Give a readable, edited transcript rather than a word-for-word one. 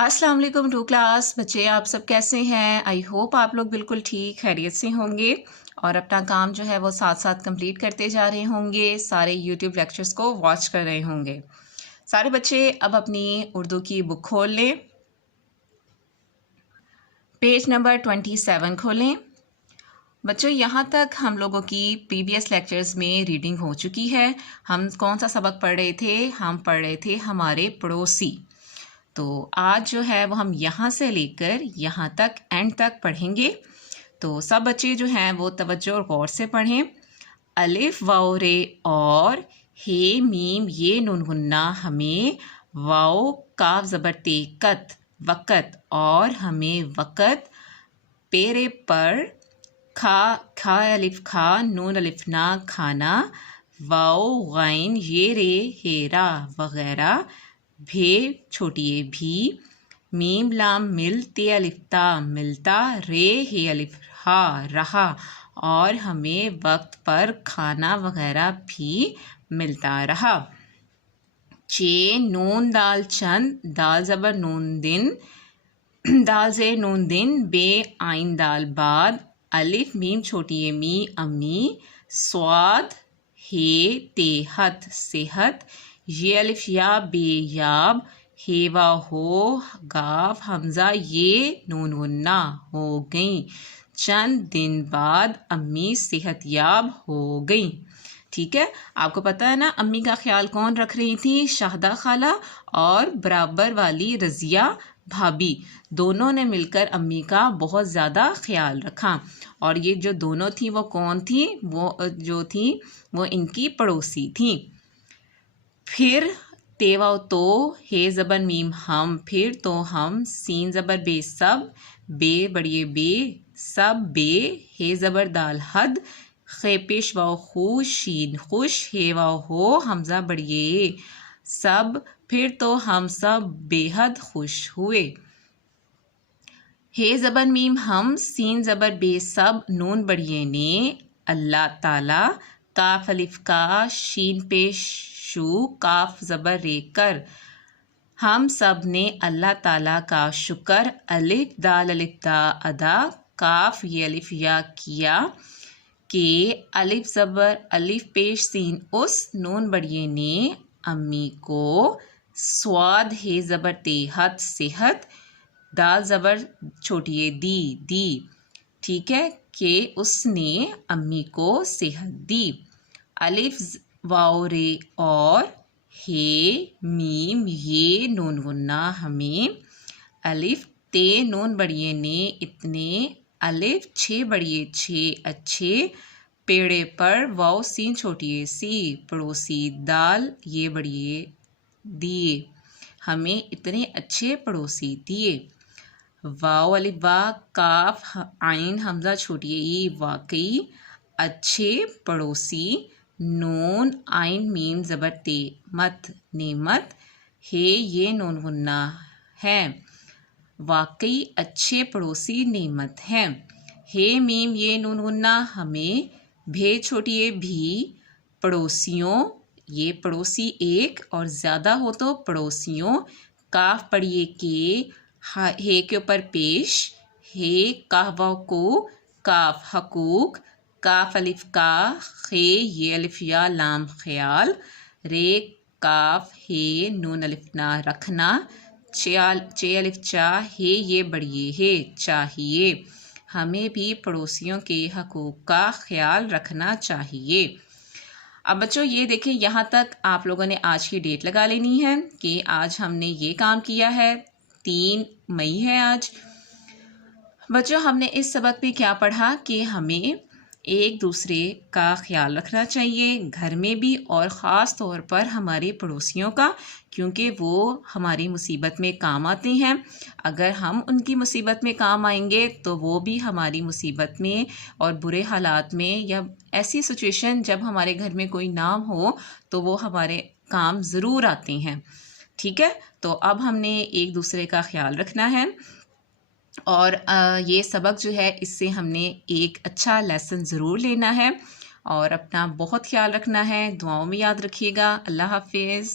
अस्सलाम वालेकुम to class बच्चे, आप सब कैसे हैं। आई होप आप लोग बिल्कुल ठीक खैरियत से होंगे और अपना काम जो है वो साथ साथ कंप्लीट करते जा रहे होंगे। सारे यूट्यूब लेक्चर्स को वॉच कर रहे होंगे। सारे बच्चे अब अपनी उर्दू की बुक खोल लें, पेज नंबर 27 खोलें। बच्चों, यहाँ तक हम लोगों की प्रीवियस लेक्चर्स में रीडिंग हो चुकी है। हम कौन सा सबक पढ़ रहे थे? हम पढ़ रहे थे हमारे पड़ोसी। तो आज जो है वो हम यहाँ से लेकर यहाँ तक एंड तक पढ़ेंगे। तो सब बच्चे जो हैं वो तवज्जो और गौर से पढ़ें। अलिफ वाओ रे और हे मीम ये नून गुन्ना हमें, वाओ काफ ज़बर ते कत वक़्त और हमें वक़्त, पेरे पर खा खा अलिफ खा नून अलिफ ना खाना, वाओ गैन ये रे हेरा वगैरह, भे छोटी ए भी, मीम लाम मिल ते अलिफ्ता मिलता, रे हे अलिफ हा रहा और हमें वक्त पर खाना वगैरह भी मिलता रहा। चे नून दाल चंद, दाल ज़बर नून दिन, दाल से नून दिन, बे आइन दाल बाद, अलिफ मीम छोटी ए मी अम्मी, स्वाद हे तेहत सेहत, ये अलिफ या बे याब, हेवा हो गाफ हमज़ा ये नून गुन्ना हो गई, चंद दिन बाद अम्मी सेहत याब हो गई। ठीक है, आपको पता है ना अम्मी का ख्याल कौन रख रही थी? शाहदा खाला और बराबर वाली रज़िया भाभी, दोनों ने मिलकर अम्मी का बहुत ज़्यादा ख्याल रखा। और ये जो दोनों थी वो कौन थी? वो जो थी वो इनकी पड़ोसी थी। फिर तेवा तो, हे ज़बर मीम हम, फिर तो हम, सीन ज़बर बे सब, बे बड़िए बे सब बे, हे ज़बर दाल हद, खे पेश वाओ खुश शीन खुश, हे वाओ हो हमज़ा बड़िए सब, फिर तो हम सब बेहद खुश हुए। हे ज़बर मीम हम, सीन ज़बर बे सब, नून बड़िए ने, अल्लाह ताला, काफ अलिफ का, शीन पेश शू, काफ ज़बर रे कर, हम सब ने अल्लाह ताला का शुक्र, अलिफ दाल अलिफ दा अदा, काफ ये अलिफ या किया, के अलिफ ज़बर अलिफ पेश सीन उस, नून बड़िए ने अम्मी को, स्वाद हे ज़बर तेहत सेहत, दाल ज़बर छोटी ए दी दी, ठीक है, कि उसने अम्मी को सेहत दी। अलिफ वाओ रे और हे मीम ये नून गुन्ना हमें, अलिफ ते नून बड़िए ने इतने, अलिफ छे बड़िए छे अच्छे, पेड़े पर वाओ सीन छोटी ए सी पड़ोसी, दाल ये बड़िए दिए, हमें इतने अच्छे पड़ोसी दिए। वाओ अलिफ वा काफ आइन हमज़ा छोटी ई वाकई, अच्छे पड़ोसी, नून आइन मीम ज़बर ते मत नेमत, हे ये नून गुन्ना है, वाकई अच्छे पड़ोसी नेमत हैं। हे मीम ये नून गुन्ना हमें, भे छोटी ए भी पड़ोसियों, ये पड़ोसी एक और ज़्यादा हो तो पड़ोसियों, काफ पढ़िए के, हे के ऊपर पेश, हे कहवा को, काफ हकूक, काफ अलिफ का, खे ये अलिफ या लाम ख्याल, रे काफ हे नून अलिफ ना रखना, चे अलिफ चा हे ये बढ़िए है चाहिए, हमें भी पड़ोसियों के हकूक़ का ख्याल रखना चाहिए। अब बच्चों ये देखें, यहाँ तक आप लोगों ने आज की डेट लगा लेनी है कि आज हमने ये काम किया है, 3 मई है आज। बच्चों हमने इस सबक में क्या पढ़ा कि हमें एक दूसरे का ख्याल रखना चाहिए, घर में भी और ख़ास तौर पर हमारे पड़ोसियों का, क्योंकि वो हमारी मुसीबत में काम आते हैं। अगर हम उनकी मुसीबत में काम आएंगे तो वो भी हमारी मुसीबत में और बुरे हालात में, या ऐसी सिचुएशन जब हमारे घर में कोई ना हो तो वो हमारे काम ज़रूर आते हैं। ठीक है, तो अब हमने एक दूसरे का ख्याल रखना है और ये सबक जो है इससे हमने एक अच्छा लेसन ज़रूर लेना है और अपना बहुत ख्याल रखना है। दुआओं में याद रखिएगा। अल्लाह हाफिज़।